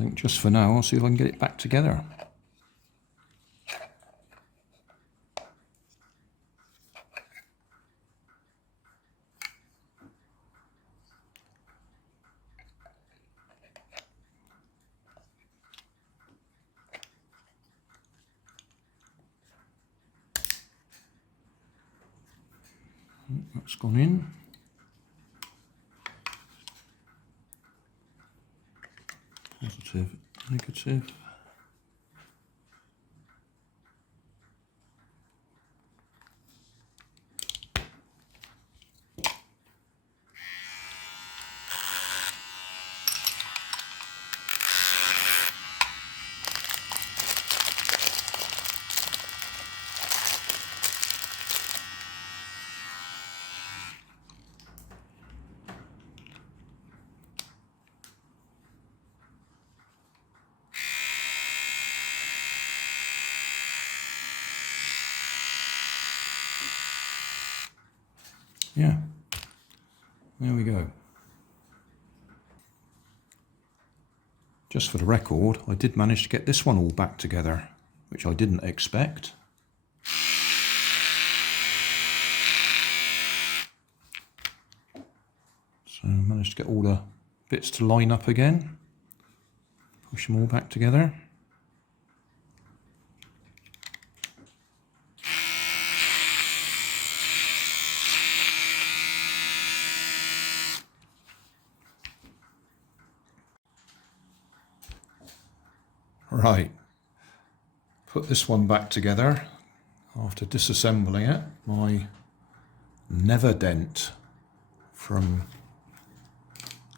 think just for now I'll see if I can get it back together. That's gone in. Positive, negative. Yeah, there we go. Just for the record, I did manage to get this one all back together, which I didn't expect. So I managed to get all the bits to line up again. Push them all back together. Right, put this one back together after disassembling it. My Never Dent from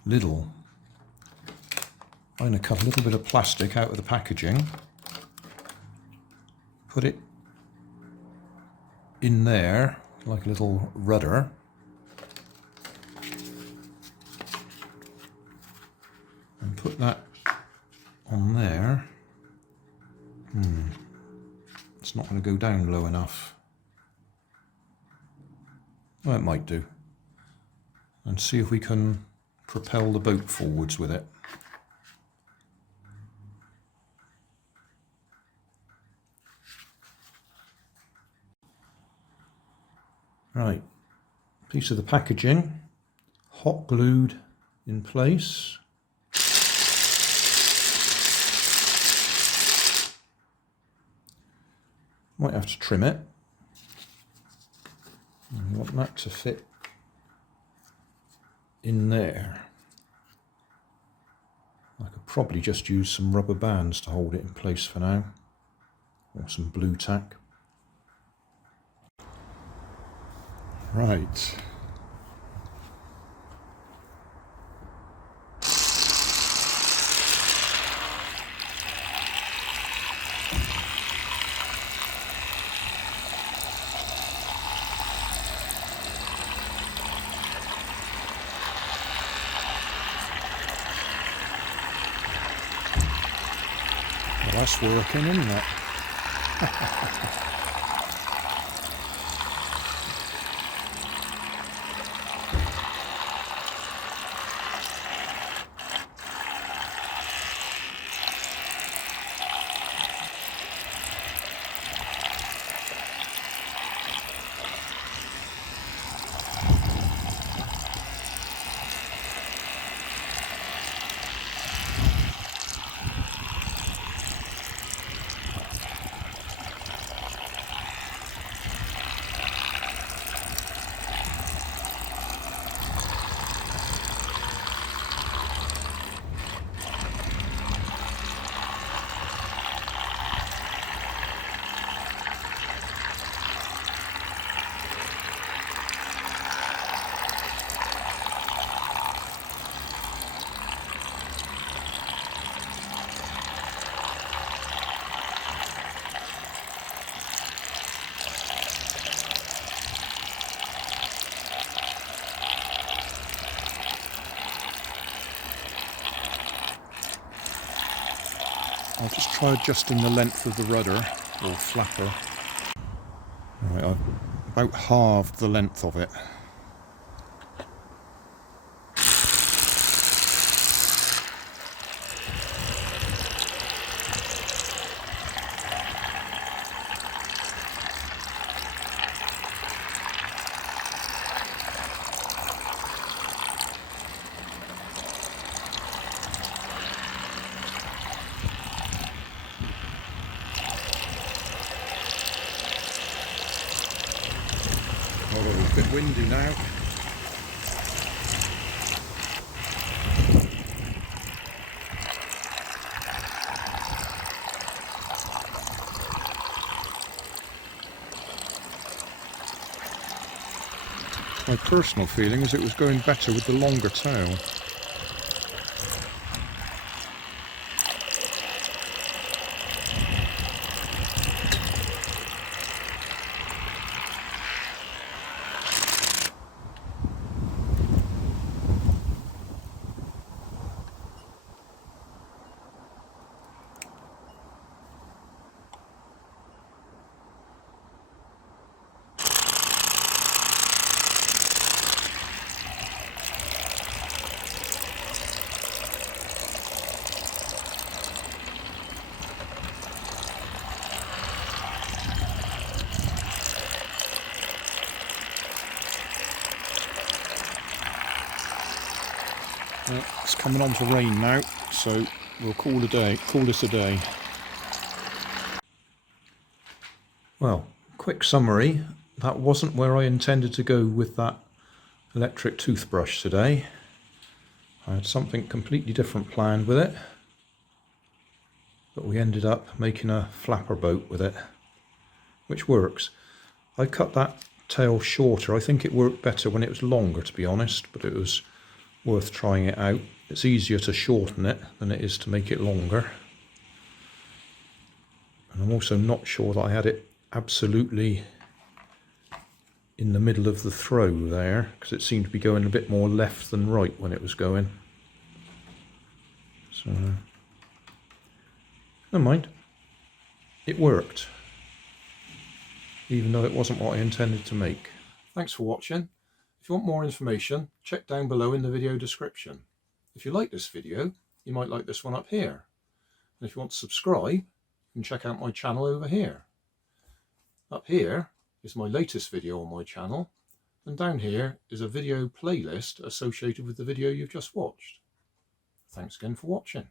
LIDL. I'm going to cut a little bit of plastic out of the packaging, put it in there like a little rudder, and put that on there. It's not going to go down low enough. Well, it might do. And see if we can propel the boat forwards with it. Right, piece of the packaging, hot glued in place. Might have to trim it. I want that to fit in there. I could probably just use some rubber bands to hold it in place for now, or some blue tack. Right. Well, that's working, isn't it? I'll just try adjusting the length of the rudder or flapper. Right, I've about halved the length of it. windy now. My personal feeling is it was going better with the longer tail. It's coming on to rain now, so we'll call this a day. Well, quick summary, that wasn't where I intended to go with that electric toothbrush today. I had something completely different planned with it, but we ended up making a flapper boat with it, which works. I cut that tail shorter. I think it worked better when it was longer, to be honest, but it was worth trying it out. It's easier to shorten it than it is to make it longer. And I'm also not sure that I had it absolutely in the middle of the throw there, because it seemed to be going a bit more left than right when it was going. So, never mind. It worked, even though it wasn't what I intended to make. Thanks for watching. If you want more information, check down below in the video description. If you like this video, you might like this one up here. And if you want to subscribe, you can check out my channel over here. Up here is my latest video on my channel, and down here is a video playlist associated with the video you've just watched. Thanks again for watching.